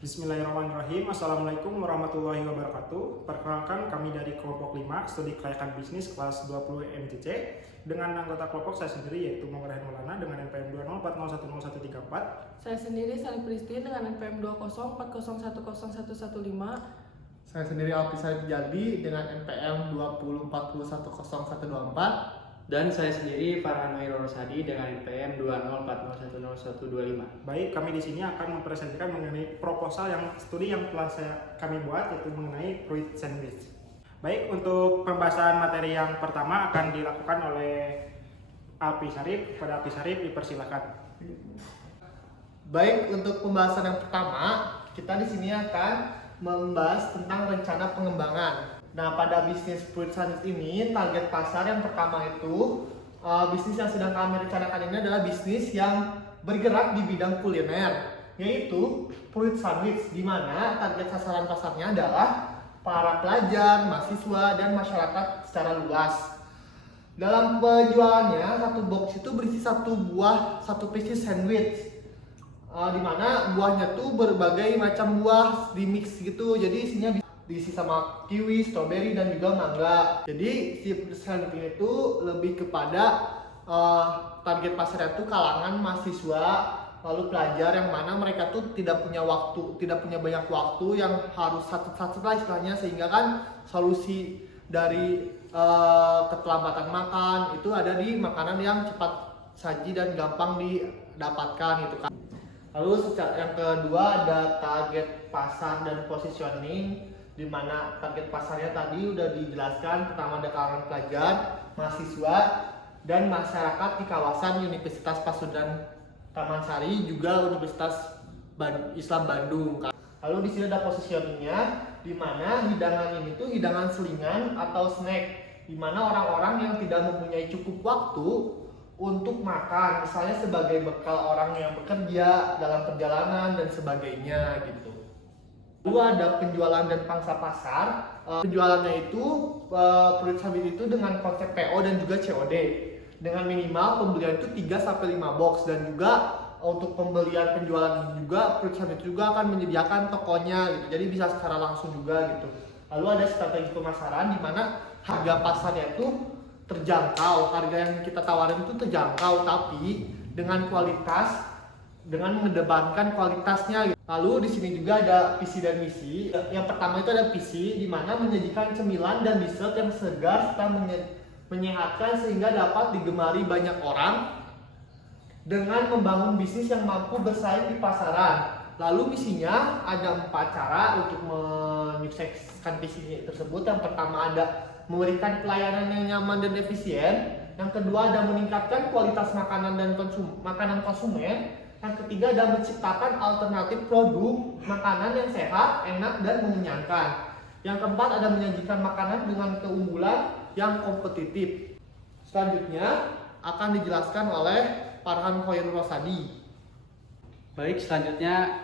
Bismillahirrahmanirrahim. Assalamualaikum warahmatullahi wabarakatuh. Perkenalkan, kami dari kelompok 5 studi kelayakan bisnis kelas 20 MCC dengan anggota kelompok saya sendiri yaitu Muhammad Maulana dengan NPM 2040100134. Saya sendiri Sari Pristin dengan NPM 2040101115. Saya sendiri Alpi Said Jaldi dengan NPM 2040100124. Dan saya sendiri Farhan Rosadi dengan NPM 2040100125. Baik, kami di sini akan mempresentasikan mengenai proposal studi yang telah kami buat, yaitu mengenai fruit sandwich. Baik, untuk pembahasan materi yang pertama akan dilakukan oleh Alpi Sarif. Pada Alpi Sarif dipersilakan. Baik, untuk pembahasan yang pertama, kita di sini akan membahas tentang rencana pengembangan. Nah, pada bisnis fruit sandwich ini, target pasar yang pertama itu, bisnis yang sedang kami rencanakan ini adalah bisnis yang bergerak di bidang kuliner, yaitu fruit sandwich, di mana target sasaran pasarnya adalah para pelajar, mahasiswa, dan masyarakat secara luas. Dalam penjualannya, satu box itu berisi satu buah, satu pieces sandwich, di mana buahnya tuh berbagai macam buah di mix gitu, jadi isinya diisi sama kiwi, strawberry, dan juga mangga. Jadi si sandwich ini tuh lebih kepada target pasarnya tuh kalangan mahasiswa lalu pelajar yang mana mereka tuh tidak punya banyak waktu yang harus satu-satu lah istilahnya, sehingga kan solusi dari keterlambatan makan itu ada di makanan yang cepat saji dan gampang didapatkan gitu kan. Lalu yang kedua ada target pasar dan positioning, di mana target pasarnya tadi udah dijelaskan. Pertama ada kalangan pelajar, mahasiswa, dan masyarakat di kawasan Universitas Pasundan Taman Sari, juga Universitas Islam Bandung. Lalu di sini ada positioningnya, di mana hidangan ini tuh hidangan selingan atau snack, di mana orang-orang yang tidak mempunyai cukup waktu untuk makan, misalnya sebagai bekal orang yang bekerja dalam perjalanan dan sebagainya gitu. Lalu ada penjualan dan pangsa pasar. Penjualannya itu fruit sandwich itu dengan konsep PO dan juga COD, dengan minimal pembelian itu 3-5 box, dan juga untuk pembelian penjualan ini juga fruit sandwich juga akan menyediakan tokonya gitu, jadi bisa secara langsung juga gitu. Lalu ada strategi pemasaran, di mana harga pasarnya itu terjangkau, harga yang kita tawarin itu terjangkau tapi dengan kualitas, dengan mengedepankan kualitasnya gitu. Lalu di sini juga ada visi dan misi. Yang pertama itu ada visi, di mana menyajikan cemilan dan dessert yang segar serta menyehatkan sehingga dapat digemari banyak orang dengan membangun bisnis yang mampu bersaing di pasaran. Lalu misinya ada 4 cara untuk menyukseskan visi tersebut. Yang pertama ada memberikan pelayanan yang nyaman dan efisien. Yang kedua ada meningkatkan kualitas makanan dan makanan konsumen. Yang ketiga ada menciptakan alternatif produk makanan yang sehat, enak, dan mengenyangkan. Yang keempat ada menyajikan makanan dengan keunggulan yang kompetitif. Selanjutnya akan dijelaskan oleh Farhan Rosadi. Baik, selanjutnya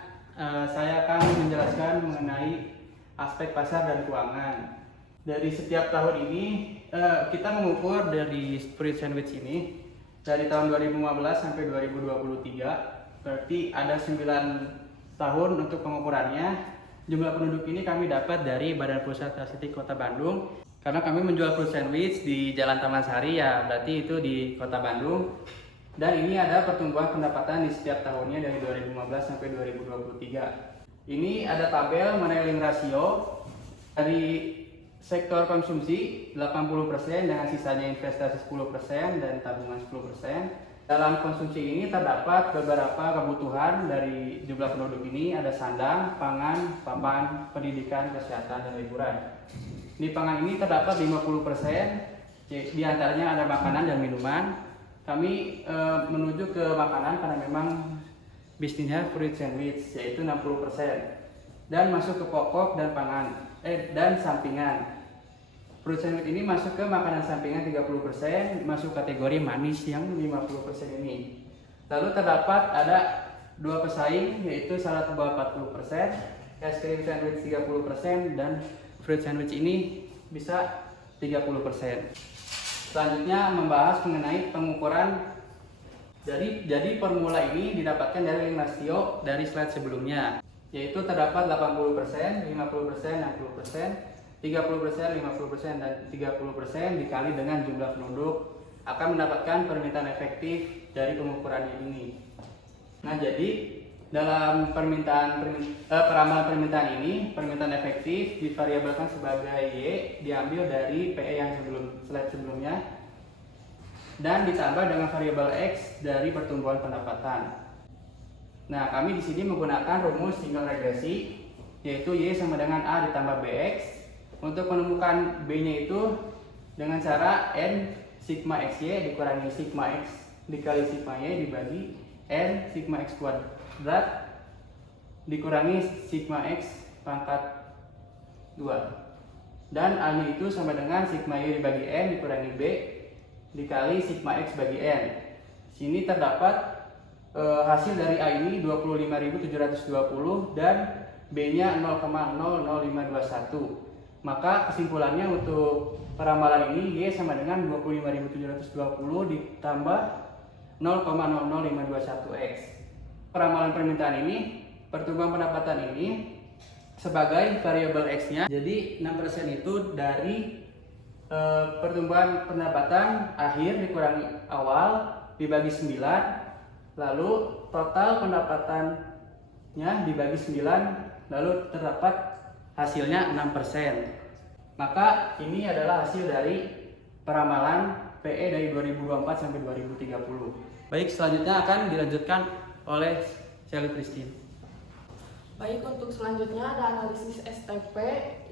saya akan menjelaskan mengenai aspek pasar dan keuangan. Dari setiap tahun ini kita mengukur dari fruit sandwich ini dari tahun 2015 sampai 2023. Berarti ada 9 tahun untuk pengukurannya. Jumlah penduduk ini kami dapat dari Badan Pusat Statistik Kota Bandung. Karena kami menjual fruit sandwich di Jalan Taman Sari, ya berarti itu di Kota Bandung. Dan ini ada pertumbuhan pendapatan di setiap tahunnya dari 2015 sampai 2023. Ini ada tabel Money rasio dari sektor konsumsi 80% dengan sisanya investasi 10% dan tabungan 10%. Dalam konsumsi ini terdapat beberapa kebutuhan dari jumlah penduduk ini, ada sandang, pangan, papan, pendidikan, kesehatan, dan liburan. Di pangan ini terdapat 50%, di antaranya ada makanan dan minuman. Kami menuju ke makanan karena memang bisnisnya fruit sandwich, yaitu 60%. Dan masuk ke pokok dan dan sampingan. Fruit sandwich ini masuk ke makanan sampingan 30%, masuk kategori manis yang 50% ini. Lalu terdapat ada 2 pesaing, yaitu salad buah 40%, es krim sandwich 30%, dan fruit sandwich ini bisa 30%. Selanjutnya membahas mengenai pengukuran. Jadi formula ini didapatkan dari rasio dari slide sebelumnya. yaitu terdapat 80%, 50%, 60%, 30%, 50%, dan 30% dikali dengan jumlah penduduk akan mendapatkan permintaan efektif dari pengukuran ini. Nah, jadi dalam peramalan permintaan ini, permintaan efektif divariabelkan sebagai Y diambil dari PE yang slide sebelumnya dan ditambah dengan variabel X dari pertumbuhan pendapatan. Nah, kami di sini menggunakan rumus single regresi, yaitu Y sama dengan A ditambah BX. Untuk menemukan B-nya itu dengan cara N sigma XY dikurangi sigma X dikali sigma Y dibagi N sigma X kuadrat dikurangi sigma X pangkat 2. Dan A-nya itu sama dengan sigma Y dibagi N dikurangi B dikali sigma X bagi N. Sini terdapat hasil dari A ini 25.720 dan B-nya 0,00521. Maka kesimpulannya untuk peramalan ini Y sama dengan 25.720 ditambah 0,00521 X. Peramalan permintaan ini, pertumbuhan pendapatan ini sebagai variabel X-nya. Jadi 6% itu dari pertumbuhan pendapatan akhir dikurangi awal dibagi 9, lalu total pendapatannya dibagi 9, lalu terdapat hasilnya 6%. Maka ini adalah hasil dari peramalan PE dari 2024 sampai 2030. Baik, selanjutnya akan dilanjutkan oleh Sally Christine. Baik, untuk selanjutnya ada analisis STP,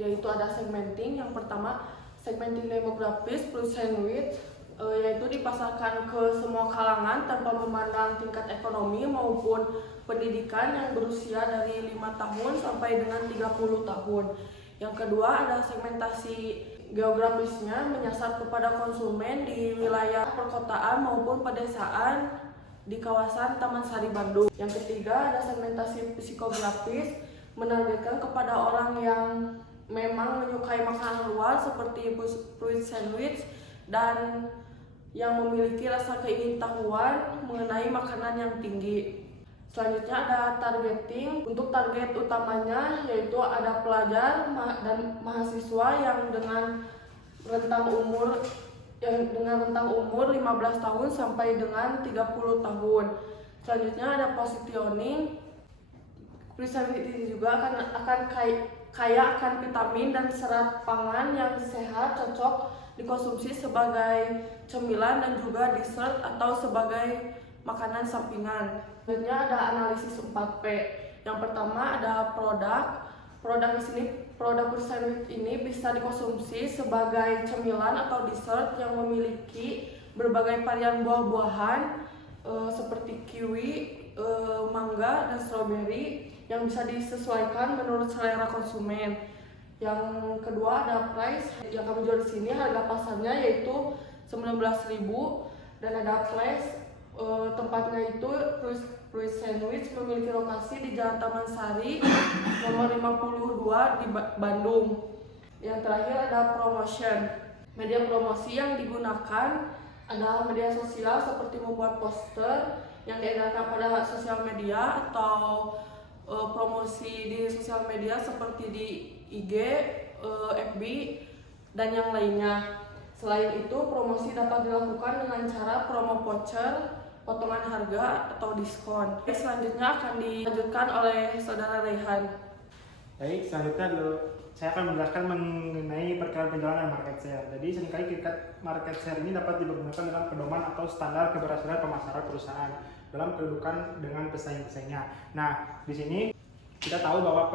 yaitu ada segmenting. Yang pertama, segmenting demografis plus sandwich, yaitu dipasarkan ke semua kalangan tanpa memandang tingkat ekonomi maupun pendidikan yang berusia dari 5 tahun sampai dengan 30 tahun. Yang kedua ada segmentasi geografisnya, menyasar kepada konsumen di wilayah perkotaan maupun pedesaan di kawasan Taman Sari Bandung. Yang ketiga ada segmentasi psikografis, menargetkan kepada orang yang memang menyukai makanan luar seperti fruit sandwich dan yang memiliki rasa keingintahuan mengenai makanan yang tinggi. Selanjutnya ada targeting. Untuk target utamanya yaitu ada pelajar dan mahasiswa yang dengan rentang umur 15 tahun sampai dengan 30 tahun. Selanjutnya ada positioning. Prescription ini juga akan kaya akan vitamin dan serat pangan yang sehat, cocok dikonsumsi sebagai cemilan dan juga dessert atau sebagai makanan sampingan. Selanjutnya ada analisis 4P. Yang pertama ada produk. Produk di sini, produk sandwich ini bisa dikonsumsi sebagai cemilan atau dessert yang memiliki berbagai varian buah-buahan seperti kiwi, mangga, dan stroberi yang bisa disesuaikan menurut selera konsumen. Yang kedua ada price. Yang kami jual di sini harga pasarnya yaitu 19.000 dan ada place. Tempatnya itu Fruit Sandwich memiliki lokasi di Jalan Taman Sari nomor 52 di Bandung. Yang terakhir ada promotion. Media promosi yang digunakan adalah media sosial seperti membuat poster yang diedarkan pada sosial media atau promosi di sosial media seperti di IG, FB, dan yang lainnya. Selain itu, promosi dapat dilakukan dengan cara promo voucher, potongan harga, atau diskon. Selanjutnya akan dilanjutkan oleh Saudara Rehan. Baik, selanjutnya saya akan menjelaskan mengenai perkiraan penjualan dan market share. Jadi seringkali tingkat market share ini dapat dipergunakan dalam pedoman atau standar keberhasilan pemasaran perusahaan dalam kedudukan dengan pesaing-pesaingnya. Nah, di sini kita tahu bahwa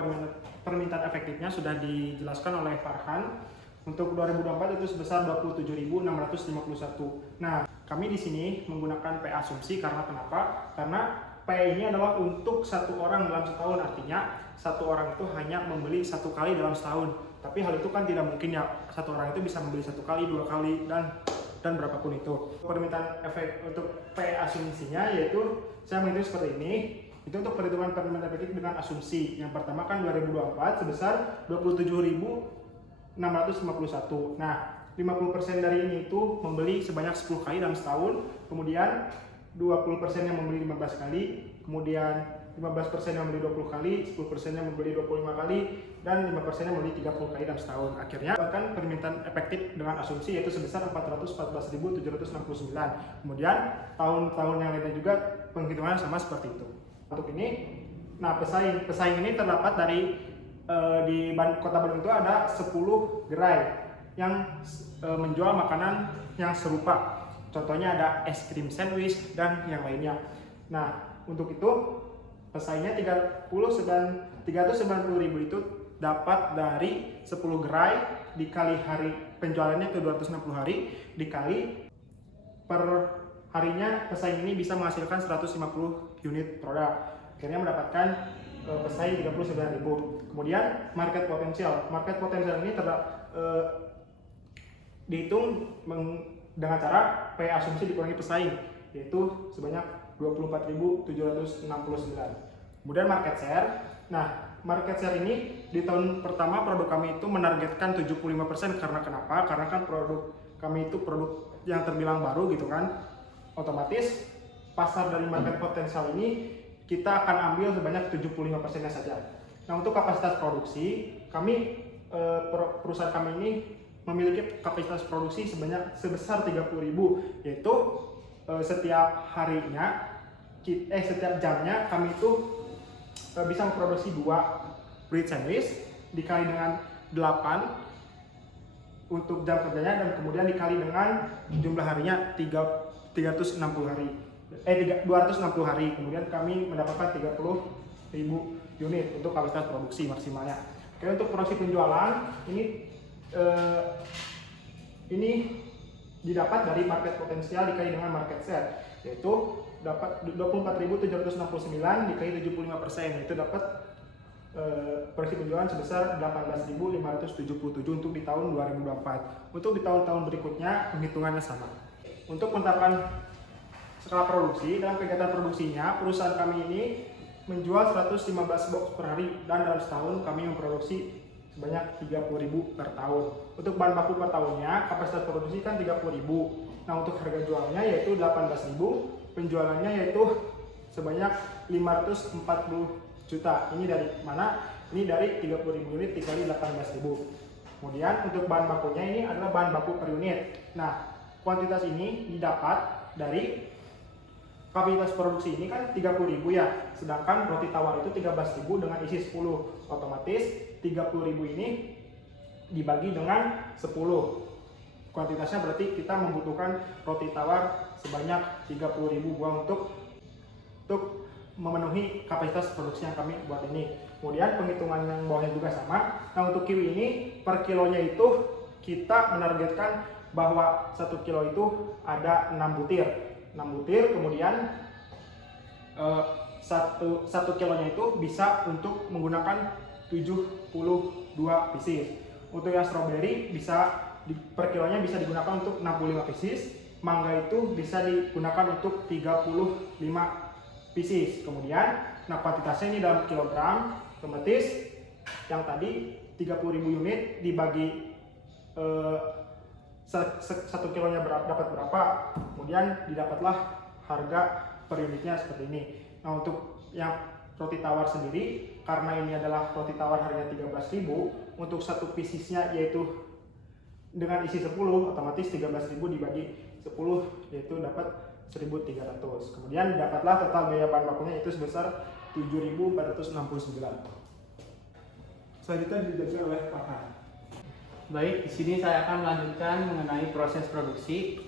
permintaan efektifnya sudah dijelaskan oleh Farhan. Untuk 2024 itu sebesar 27.651. Nah, kami di sini menggunakan P asumsi karena kenapa? Karena P ini adalah untuk satu orang dalam setahun, artinya satu orang itu hanya membeli satu kali dalam setahun. Tapi hal itu kan tidak mungkin ya, satu orang itu bisa membeli satu kali, dua kali, dan berapapun itu. Permintaan efek untuk P asumsinya yaitu saya menghitung seperti ini. Itu untuk perhitungan permintaan efektif dengan asumsi. Yang pertama kan 2024 sebesar 27.651. Nah, 50% dari ini itu membeli sebanyak 10 kali dalam setahun, kemudian 20% yang membeli 15 kali, kemudian 15% yang membeli 20 kali, 10% yang membeli 25 kali, dan 5% yang membeli 30 kali dalam setahun. Akhirnya bahkan permintaan efektif dengan asumsi yaitu sebesar 414.769. Kemudian tahun-tahun yang lainnya juga penghitungan sama seperti itu. Untuk ini, nah pesaing ini terdapat dari di Kota Bandung itu ada 10 gerai yang menjual makanan yang serupa. Contohnya ada es krim sandwich dan yang lainnya. Nah, untuk itu pesaingnya 390.000 itu dapat dari 10 gerai dikali hari penjualannya itu 260 hari dikali per harinya pesaing ini bisa menghasilkan 150 unit produk. Akhirnya mendapatkan pesaing 39.000. Kemudian market potensial. Market potensial ini dihitung dengan cara P asumsi dikurangi pesaing, yaitu sebanyak 24.769. Kemudian market share. Nah, market share ini di tahun pertama produk kami itu menargetkan 75%. Karena kenapa? Karena kan produk kami itu produk yang terbilang baru gitu kan. Otomatis pasar dari market potensial ini kita akan ambil sebanyak 75%-nya saja. Nah, untuk kapasitas produksi, perusahaan kami ini memiliki kapasitas produksi sebesar 30.000, yaitu setiap jamnya kami itu bisa memproduksi 2 bread sandwich dikali dengan 8 untuk jam kerjanya, dan kemudian dikali dengan jumlah harinya 260 hari, kemudian kami mendapatkan 30.000 unit untuk kapasitas produksi maksimalnya. Oke, untuk produksi penjualan ini didapat dari market potensial dikali dengan market share, yaitu dapat 24.769 dikali 75%, itu dapat produksi penjualan sebesar 18.577 untuk di tahun 2024. Untuk di tahun-tahun berikutnya penghitungannya sama. Untuk penetapan skala produksi, dalam kegiatan produksinya perusahaan kami ini menjual 115 box per hari, dan dalam setahun kami memproduksi sebanyak 30.000 per tahun. Untuk bahan baku per tahunnya kapasitas produksi kan 30.000. Nah, untuk harga jualnya yaitu 18.000, penjualannya yaitu sebanyak 540 juta. Ini dari mana? Ini dari 30.000 unit dikali 18.000. Kemudian untuk bahan bakunya ini adalah bahan baku per unit. Nah, kuantitas ini didapat dari kapasitas produksi ini kan 30.000 ya, sedangkan roti tawar itu 13.000 dengan isi 10. Otomatis 30.000 ini dibagi dengan 10. Kuantitasnya berarti kita membutuhkan roti tawar sebanyak 30.000 buah untuk memenuhi kapasitas produksi yang kami buat ini. Kemudian penghitungan yang bawahnya juga sama. Nah, untuk kiwi ini per kilonya itu kita menargetkan bahwa 1 kilo itu ada 6 butir. Kemudian 1 kilonya itu bisa untuk menggunakan 72 pieces. Untuk yang strawberry per kilonya bisa digunakan untuk 65 pieces. Mangga itu bisa digunakan untuk 35 pieces. Kemudian kuantitasnya ini dalam kilogram, otomatis yang tadi 30.000 unit dibagi 1 kilonya dapat berapa, kemudian didapatlah harga per unitnya seperti ini. Nah, untuk yang roti tawar sendiri, karena ini adalah roti tawar harganya 13.000, untuk 1 piecesnya yaitu dengan isi 10, otomatis 13.000 dibagi 10 yaitu dapat 1.300. Kemudian dapatlah total biaya bahan bakunya itu sebesar 7.469. Selanjutnya dijelaskan oleh Pak Han. Baik, di sini saya akan melanjutkan mengenai proses produksi.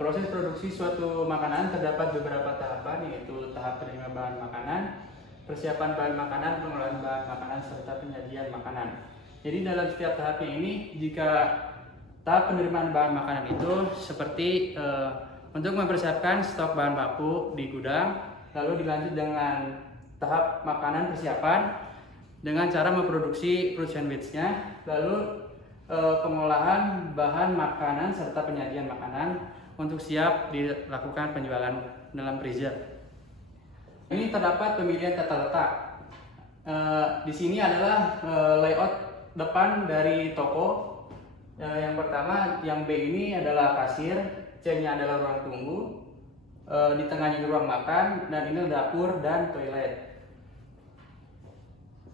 Proses produksi suatu makanan terdapat beberapa tahapan, yaitu tahap penerima bahan makanan, persiapan bahan makanan, pengolahan bahan makanan, serta penyajian makanan. Jadi dalam setiap tahapnya ini, jika tahap penerimaan bahan makanan itu seperti untuk mempersiapkan stok bahan baku di gudang, lalu dilanjut dengan tahap makanan persiapan dengan cara memproduksi fruit sandwich-nya, lalu pengolahan bahan makanan serta penyajian makanan untuk siap dilakukan penjualan dalam freezer. Ini terdapat pemilihan tata letak. Di sini adalah layout depan dari toko. Yang pertama, yang B ini adalah kasir, C-nya adalah ruang tunggu, Di tengahnya ruang makan, dan ini dapur dan toilet.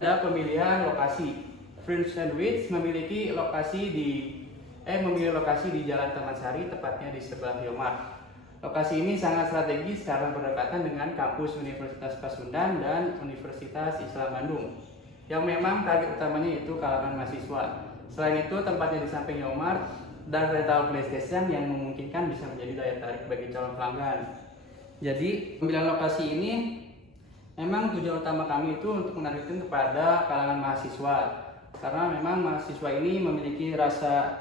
Ada pemilihan lokasi. French Sandwich memilih lokasi di Jalan Taman Sari, tepatnya di sebelah Yomart. Lokasi ini sangat strategis karena berdekatan dengan kampus Universitas Pasundan dan Universitas Islam Bandung, yang memang target utamanya itu kalangan mahasiswa. Selain itu, tempatnya di samping Yomart dan rental PlayStation yang memungkinkan bisa menjadi daya tarik bagi calon pelanggan. Jadi, pemilihan lokasi ini memang tujuan utama kami itu untuk menargetkan kepada kalangan mahasiswa, karena memang mahasiswa ini memiliki rasa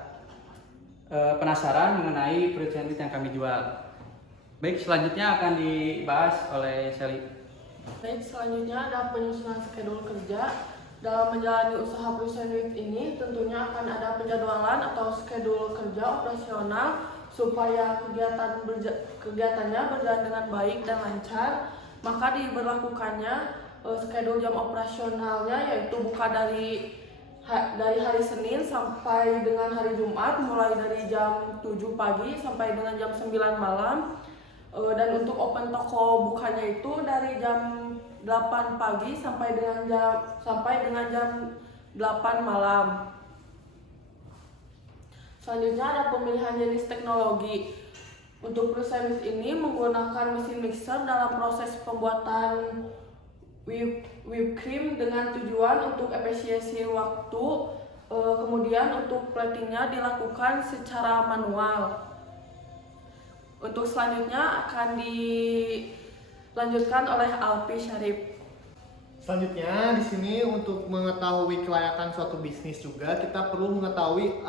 penasaran mengenai fruit sandwich yang kami jual. Baik, selanjutnya akan dibahas oleh Sally. Baik, selanjutnya ada penyusunan skedul kerja. Dalam menjalani usaha fruit sandwich ini tentunya akan ada penjadwalan atau skedul kerja operasional supaya kegiatannya berjalan dengan baik dan lancar. Maka diberlakukannya skedul jam operasionalnya, yaitu buka dari hari Senin sampai dengan hari Jumat, mulai dari jam 7 pagi sampai dengan jam 9 malam. Dan untuk open toko bukanya itu dari jam 8 pagi sampai dengan jam 8 malam. Selanjutnya ada pemilihan jenis teknologi. Untuk fruit sandwich ini menggunakan mesin mixer dalam proses pembuatan whipped cream dengan tujuan untuk efisiensi waktu. Kemudian untuk platingnya dilakukan secara manual. Untuk selanjutnya akan dilanjutkan oleh Alpi Syarif. Selanjutnya di sini untuk mengetahui kelayakan suatu bisnis juga kita perlu mengetahui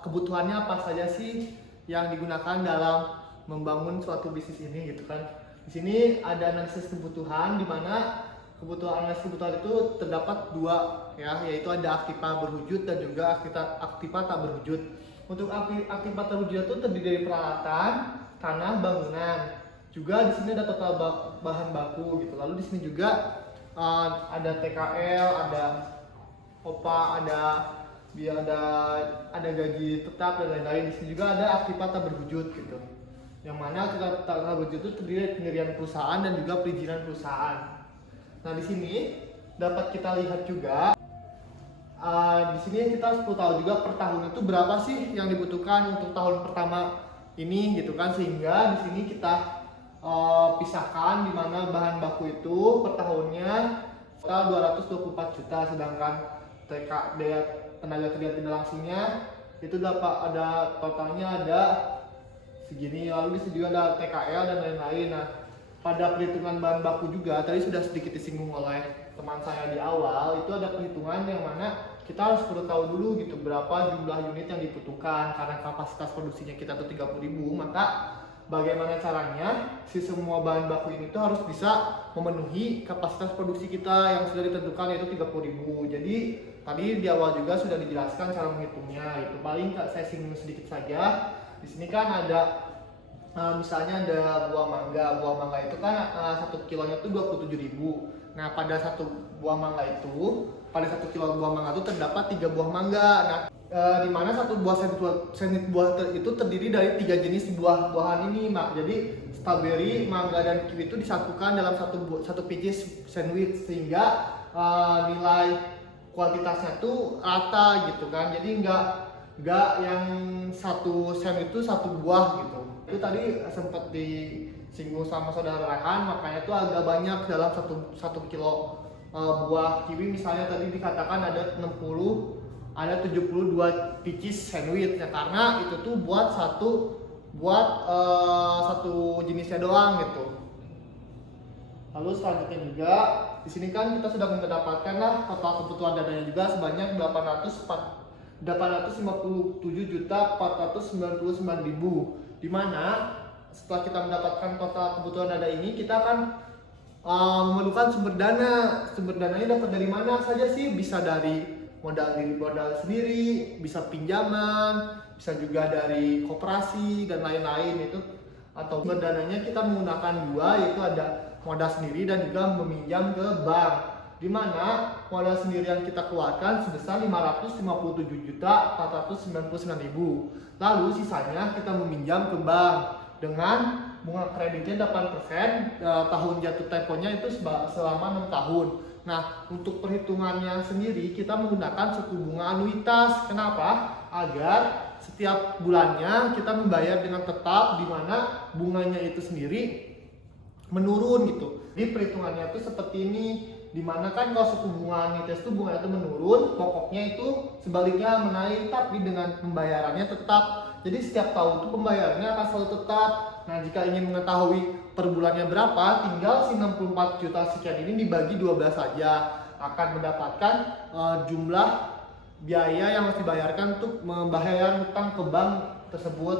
kebutuhannya apa saja sih yang digunakan dalam membangun suatu bisnis ini gitu kan. Di sini ada analisis kebutuhan, di mana analisis kebutuhan itu terdapat dua ya, yaitu ada aktiva berwujud dan juga aktiva tak berwujud. Untuk aktiva terwujud itu terdiri dari peralatan, tanah, bangunan. Juga di sini ada total bahan baku gitu. Lalu di sini juga ada TKL, ada OPA, ada gaji tetap dan lain-lain. Di sini juga ada aktiva tak berwujud gitu. Yang mana aktiva tak berwujud itu terdiri dari pendirian perusahaan dan juga perizinan perusahaan. Nah, di sini dapat kita lihat juga di sini kita perlu tahu juga per tahun itu berapa sih yang dibutuhkan untuk tahun pertama ini gitu kan, sehingga di sini kita pisahkan di mana bahan baku itu per tahunnya total 224 juta, sedangkan tenaga kerja tidak langsungnya itu dapat ada totalnya ada segini. Lalu di sini juga ada TKL dan lain-lain. Nah, pada perhitungan bahan baku juga tadi sudah sedikit disinggung oleh teman saya di awal, itu ada perhitungan yang mana kita harus perlu tahu dulu gitu berapa jumlah unit yang dibutuhkan. Karena kapasitas produksinya kita tuh 30.000, maka bagaimana caranya si semua bahan baku ini tuh harus bisa memenuhi kapasitas produksi kita yang sudah ditentukan, yaitu 30.000. Jadi tadi di awal juga sudah dijelaskan cara menghitungnya. Itu paling saya singgung sedikit saja. Di sini kan ada misalnya ada buah mangga itu kan 1 kilonya itu 27.000. Nah, pada 1 buah mangga itu, pada 1 kilo buah mangga itu terdapat 3 buah mangga. Nah, di mana satu buah sandwich buah itu terdiri dari 3 jenis buah-buahan ini, Mak. Jadi strawberry, mangga dan kiwi itu disatukan dalam satu pieces sandwich, sehingga nilai kuantitasnya tuh rata gitu kan. Jadi enggak yang satu sandwich itu 1 buah gitu. Itu tadi sempat disinggung sama saudara Rehan, makanya itu agak banyak dalam satu kilo buah kiwi misalnya tadi dikatakan ada 72 pieces sandwich ya, karena itu tuh buat satu jenisnya doang gitu. Lalu selanjutnya juga di sini kan kita sudah mendapatkan lah total kebutuhan dananya juga sebanyak 857.499.000, di mana setelah kita mendapatkan total kebutuhan dana ini kita akan memerlukan sumber dana. Sumber dananya dapat dari mana saja sih? Bisa dari modal sendiri, bisa pinjaman, bisa juga dari koperasi dan lain-lain itu. Atau sumber dananya kita menggunakan dua, yaitu ada modal sendiri dan juga meminjam ke bank, di mana modal sendiri yang kita keluarkan sebesar 557.499.000. Lalu sisanya kita meminjam ke bank dengan bunga kreditnya 8%, tahun jatuh temponya itu selama 6 tahun. Nah, untuk perhitungannya sendiri kita menggunakan suku bunga anuitas. Kenapa? Agar setiap bulannya kita membayar dengan tetap, di mana bunganya itu sendiri menurun gitu. Jadi perhitungannya itu seperti ini, dimana kan kalau suku bunga anuitas itu bunga itu menurun, pokoknya itu sebaliknya menaik, tapi dengan pembayarannya tetap. Jadi setiap tahun itu pembayarannya akan selalu tetap. Nah, jika ingin mengetahui per bulannya berapa, tinggal si 64 juta sekian ini dibagi 12 saja, akan mendapatkan jumlah biaya yang harus dibayarkan untuk membayar hutang ke bank tersebut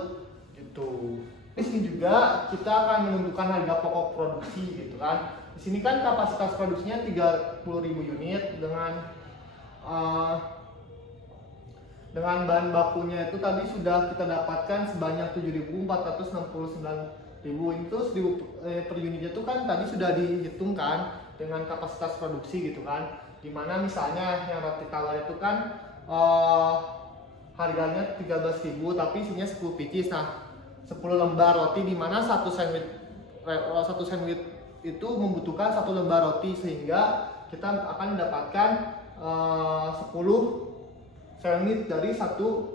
gitu. Di sini juga kita akan menentukan harga pokok produksi gitu kan. Di sini kan kapasitas produksinya 30.000 unit dengan bahan bakunya itu tadi sudah kita dapatkan sebanyak 7.469.000. Itu 1.000 per unitnya itu kan tadi sudah dihitungkan dengan kapasitas produksi gitu kan. Dimana misalnya yang roti tawar itu kan harganya 13.000 tapi isinya 10 pieces. Nah, 10 lembar roti, di mana satu sandwich itu membutuhkan 1 lembar roti, sehingga kita akan mendapatkan 10 sandwich dari satu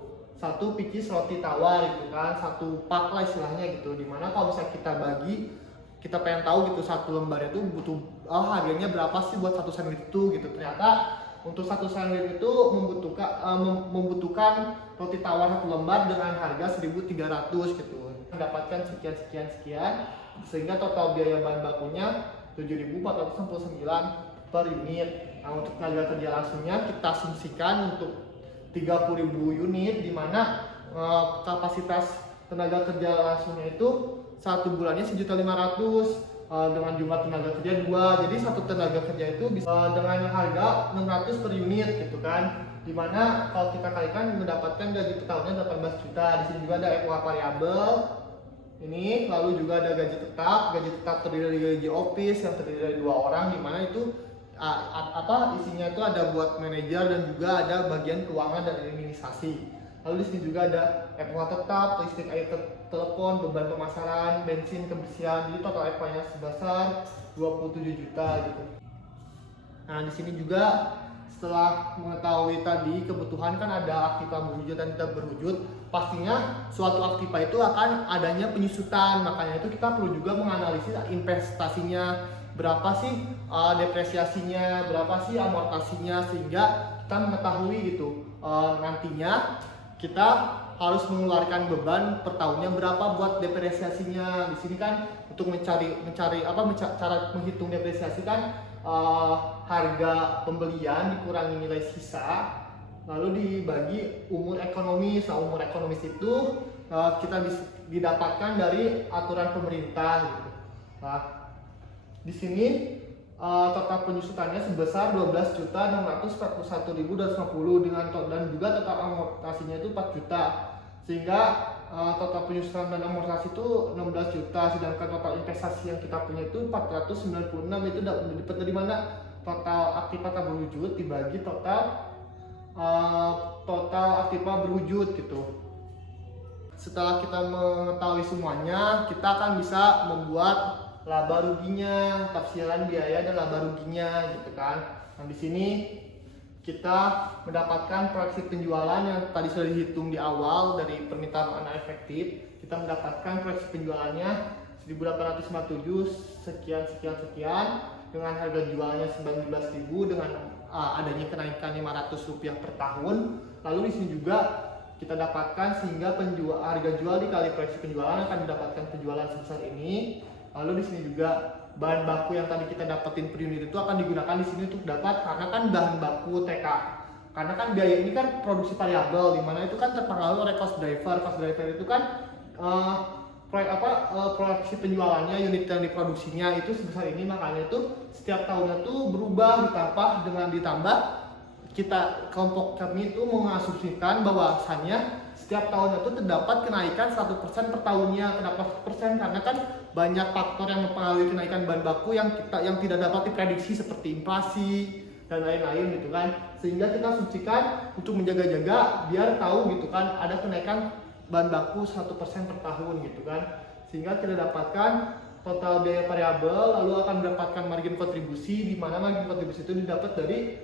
pieces roti tawar gitu kan, satu pak lah istilahnya gitu. Dimana kalau misalnya kita bagi, kita pengen tahu gitu 1 lembar itu butuh harganya berapa sih buat 1 sandwich itu gitu. Ternyata untuk 1 sandwich itu membutuhkan roti tawar 1 lembar dengan harga 1.300 gitu. Mendapatkan sekian, sehingga total biaya bahan bakunya 7.469 per unit. Nah, untuk tenaga kerja langsungnya kita asumsikan untuk 30.000 unit, di mana kapasitas tenaga kerja langsungnya itu 1 bulannya 1.500.000 dengan jumlah tenaga kerja 2. Jadi satu tenaga kerja itu bisa dengan harga 600 per unit gitu kan. Dimana kalau kita kalikan mendapatkan gaji per tahunnya 18 juta. Di sini juga ada FOA variabel. Ini lalu juga ada gaji tetap. Gaji tetap terdiri dari gaji office yang terdiri dari 2 orang, dimana itu isinya itu ada buat manajer dan juga ada bagian keuangan dan administrasi. Lalu di sini juga ada FOA tetap, listrik, air, telepon, beban pemasaran, bensin, kebersihan. Jadi total FOA-nya sebesar 27 juta gitu. Nah, di sini juga setelah mengetahui tadi kebutuhan, kan ada aktiva berwujud dan tidak berwujud. Pastinya suatu aktiva itu akan adanya penyusutan. Makanya itu kita perlu juga menganalisis investasinya, berapa sih depresiasinya, berapa sih amortasinya, sehingga kita mengetahui gitu nantinya kita harus mengeluarkan beban per tahunnya berapa buat depresiasinya. Di sini kan untuk cara menghitung depresiasi kan harga pembelian dikurangi nilai sisa lalu dibagi umur ekonomis. Nah, umur ekonomis itu kita didapatkan dari aturan pemerintah gitu. Nah, di sini total penyusutannya sebesar 12.641.250 dan juga total amortasinya itu 4 juta, sehingga total penyusutan dan amortasi itu 16 juta, sedangkan total investasi yang kita punya itu 496. Itu dapat dari mana? Total aktiva tak berwujud dibagi total aktiva berwujud gitu. Setelah kita mengetahui semuanya, kita akan bisa membuat laba ruginya, tafsiran biaya dan laba ruginya gitu kan. Nah, di sini kita mendapatkan proyeksi penjualan yang tadi sudah dihitung di awal dari permintaan mana efektif. Kita mendapatkan proyeksi penjualannya 1.857 sekian dengan harga jualnya 19.000 dengan adanya kenaikan Rp500 per tahun. Lalu di sini juga kita dapatkan sehingga harga jual dikali proyeksi penjualan akan mendapatkan penjualan sebesar ini. Lalu di sini juga bahan baku yang tadi kita dapetin per unit itu akan digunakan di sini untuk dapat, karena kan bahan baku TK. Karena kan biaya ini kan produksi variabel, dimana itu kan terpengaruh oleh cost driver. Cost driver itu kan proyeksi penjualannya, unit yang diproduksinya itu sebesar ini, makanya itu setiap tahunnya tuh berubah ditambah kita kelompok kami itu mengasumsikan bahwasannya setiap tahunnya itu terdapat kenaikan 1% per tahunnya. Kenapa 1%? Karena kan banyak faktor yang mempengaruhi kenaikan bahan baku yang tidak dapat diprediksi seperti inflasi dan lain-lain gitu kan. Sehingga kita asumsikan untuk menjaga-jaga biar tahu gitu kan ada kenaikan bahan baku 1% per tahun gitu kan. sehingga kita dapatkan total biaya variabel, lalu akan mendapatkan margin kontribusi, di mana margin kontribusi itu didapat dari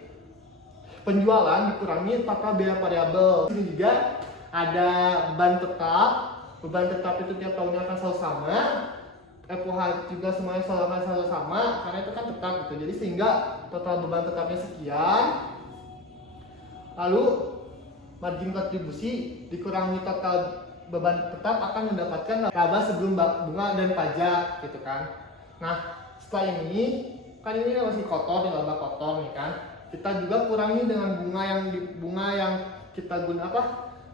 penjualan dikurangi total biaya variabel. Ini juga ada beban tetap. Beban tetap itu tiap tahunnya akan selalu sama. FOH juga semuanya akan selalu sama karena itu kan tetap gitu. Jadi sehingga total beban tetapnya sekian. Lalu margin kontribusi dikurangi total beban tetap akan mendapatkan laba sebelum bunga dan pajak gitu kan. Nah, setelah ini kan ini masih kotor nih, laba kotor nih kan. Kita juga kurangi dengan bunga yang kita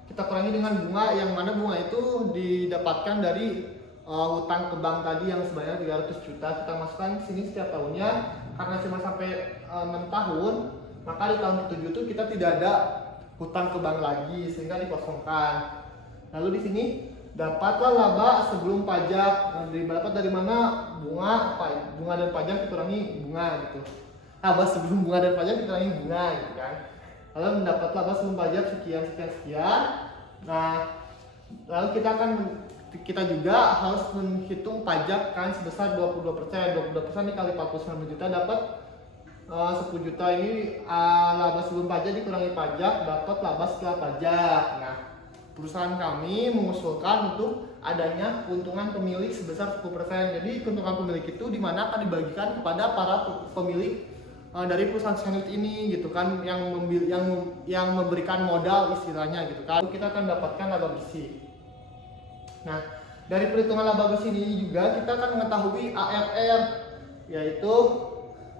kita kurangi dengan bunga yang mana bunga itu didapatkan dari hutang ke bank tadi yang sebanyak 300 juta. Kita masukkan sini setiap tahunnya karena cuma sampai 6 tahun, maka di tahun ke-7 itu kita tidak ada hutang ke bank lagi sehingga dikosongkan. Lalu di sini dapatlah laba sebelum pajak. Dapat dari mana? Bunga dan pajak dikurangi bunga gitu. Laba sebelum bunga dan pajak dikurangi bunga gitu kan. Lalu mendapat laba sebelum pajak sekian. Nah, lalu kita juga harus menghitung pajak kan sebesar 22%. 22% dikali 49 juta dapat 10 juta. Ini laba sebelum pajak dikurangi pajak, dapat laba setelah pajak. Nah, perusahaan kami mengusulkan untuk adanya keuntungan pemilik sebesar 10%. Jadi keuntungan pemilik itu dimana akan dibagikan kepada para pemilik dari perusahaan sandwich ini gitu kan, yang memberikan modal istilahnya gitu kan. Kita akan dapatkan laba bersih. Nah, dari perhitungan laba bersih ini juga kita akan mengetahui ARR, yaitu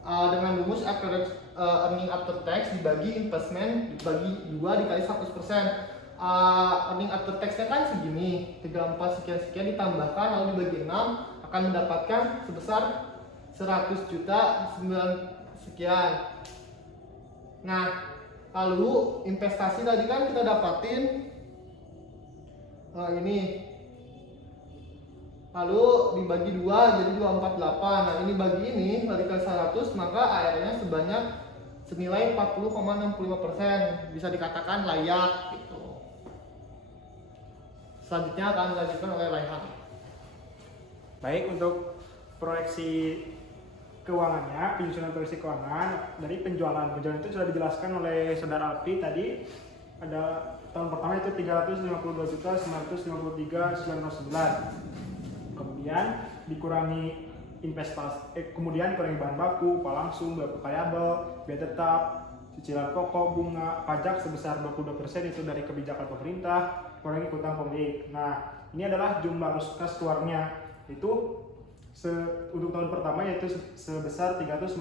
dengan rumus average earning after tax dibagi investment dibagi 2 dikali 100%. Earning after tax-nya kan segini, 34 sekian ditambahkan lalu dibagi 6 akan mendapatkan sebesar 100 juta 9 sekian. Nah, lalu investasi tadi kan kita dapatin ini, lalu dibagi 2 jadi 248. Nah, ini bagi ini dikali 100 maka ARR-nya sebanyak senilai 40,65%, bisa dikatakan layak gitu. Selanjutnya akan dilanjutkan oleh Raihan. Baik, untuk proyeksi keuangannya, penyusunan proyeksi keuangan dari penjualan itu sudah dijelaskan oleh Saudara Alfi tadi. Ada tahun pertama itu 352.953.909. Kemudian dikurangi kemudian dikurangi bahan baku, upah langsung, biaya variabel, biaya tetap, cicilan pokok, bunga, pajak sebesar 22% itu dari kebijakan pemerintah, kurangi hutang pemilik. Nah, ini adalah jumlah arus kas keluarnya itu untuk tahun pertama yaitu sebesar 358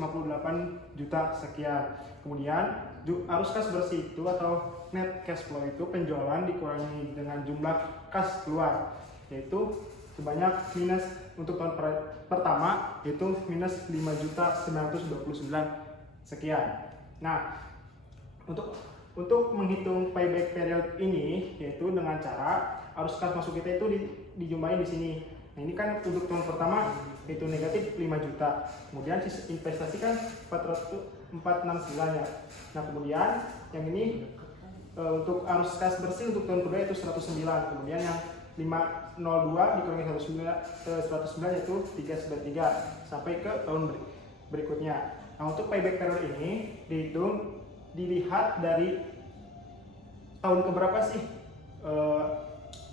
juta sekian. Kemudian arus kas bersih itu atau net cash flow itu penjualan dikurangi dengan jumlah kas keluar, yaitu sebanyak minus untuk tahun pertama itu minus 5.929 sekian. Nah, untuk menghitung payback period ini yaitu dengan cara arus kas masuk kita itu dijumlahin di sini. Nah, ini kan untuk tahun pertama itu negatif 5 juta. Kemudian investasi kan 469 ya. Nah, kemudian yang ini untuk arus kas bersih untuk tahun kedua itu 109. Kemudian yang 502 dikurangi 109 itu 393 sampai ke tahun berikutnya. Nah, untuk payback period ini dilihat dari tahun keberapa sih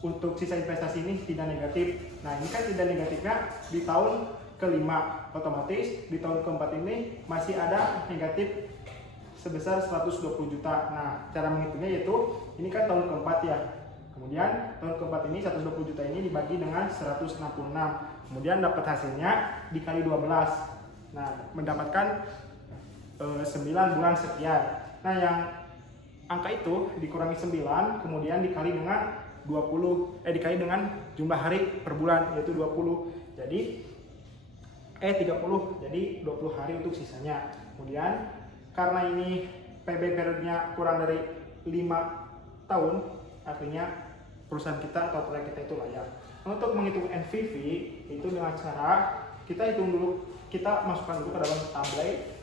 untuk sisa investasi ini tidak negatif. Nah, ini kan tidak negatifnya di tahun kelima, otomatis di tahun keempat ini masih ada negatif sebesar 120 juta. Nah, cara menghitungnya yaitu ini kan tahun keempat ya. Kemudian tahun keempat ini 120 juta ini dibagi dengan 166. Kemudian dapat hasilnya dikali 12. Nah, mendapatkan 9 bulan sekian. Nah, yang angka itu dikurangi 9 kemudian dikali dengan dikali dengan jumlah hari per bulan yaitu 20. Jadi 30. Jadi 20 hari untuk sisanya. Kemudian karena ini payback periodnya kurang dari 5 tahun, artinya perusahaan kita atau proyek kita itu layak. Untuk menghitung NPV itu dengan cara kita hitung dulu, kita masukkan dulu ke dalam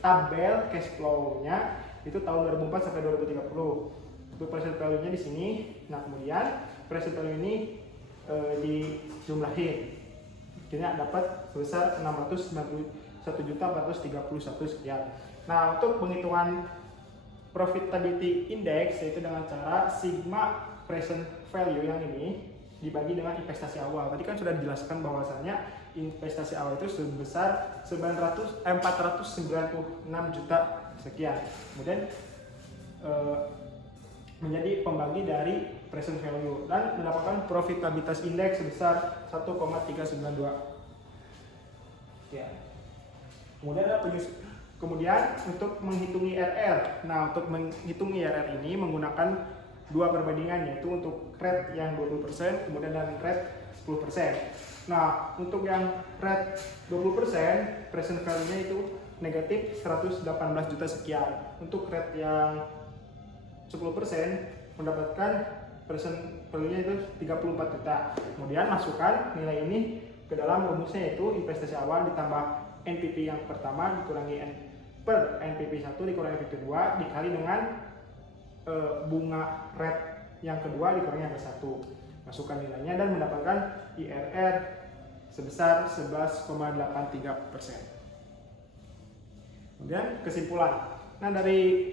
tabel cash flow-nya itu tahun 2004 sampai 2030. Untuk present value-nya di sini. Nah, kemudian present value ini dijumlahin. akhirnya dapat sebesar 691.431 sekian. Nah, untuk penghitungan profitability index yaitu dengan cara sigma present value yang ini dibagi dengan investasi awal. Tadi kan sudah dijelaskan bahwasannya investasi awal itu sebesar 496 juta sekian. Kemudian menjadi pembagi dari present value dan mendapatkan profitabilitas indeks sebesar 1,392. Ya. Kemudian untuk menghitung IRR. Nah, untuk menghitung IRR ini menggunakan dua perbandingan, yaitu untuk rate yang 20% kemudian dan rate 10%. Nah, untuk yang rate 20% present value-nya itu negatif 118 juta sekian. Untuk rate yang 10% mendapatkan present value-nya itu 34 juta. Kemudian masukkan nilai ini ke dalam rumusnya, yaitu investasi awal ditambah NPV yang pertama dikurangi per NPV 1 dikurangi NPV 2 dikali dengan bunga rate yang kedua dikurangi angka 1. Masukkan nilainya dan mendapatkan IRR sebesar 11,83%. Kemudian kesimpulan. Nah, dari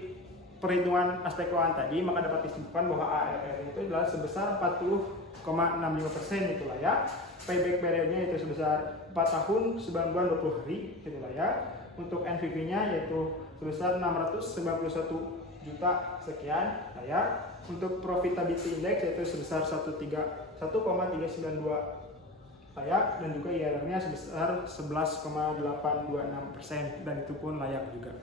perhitungan aspek keuangan tadi, maka dapat disimpulkan bahwa ARR itu adalah sebesar 40,65% itulah ya. Payback periodnya itu sebesar 4 tahun 9 bulan 20 hari itulah ya. Untuk NPV-nya yaitu sebesar 691 juta sekian ya. Untuk profitability index yaitu sebesar 1,392 layak, dan juga IRR-nya sebesar 11,826% dan itu pun layak juga.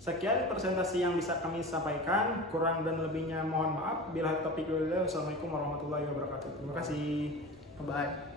Sekian presentasi yang bisa kami sampaikan, kurang dan lebihnya mohon maaf. Bila topik dulu, wassalamualaikum warahmatullahi wabarakatuh. Terima kasih. Bye.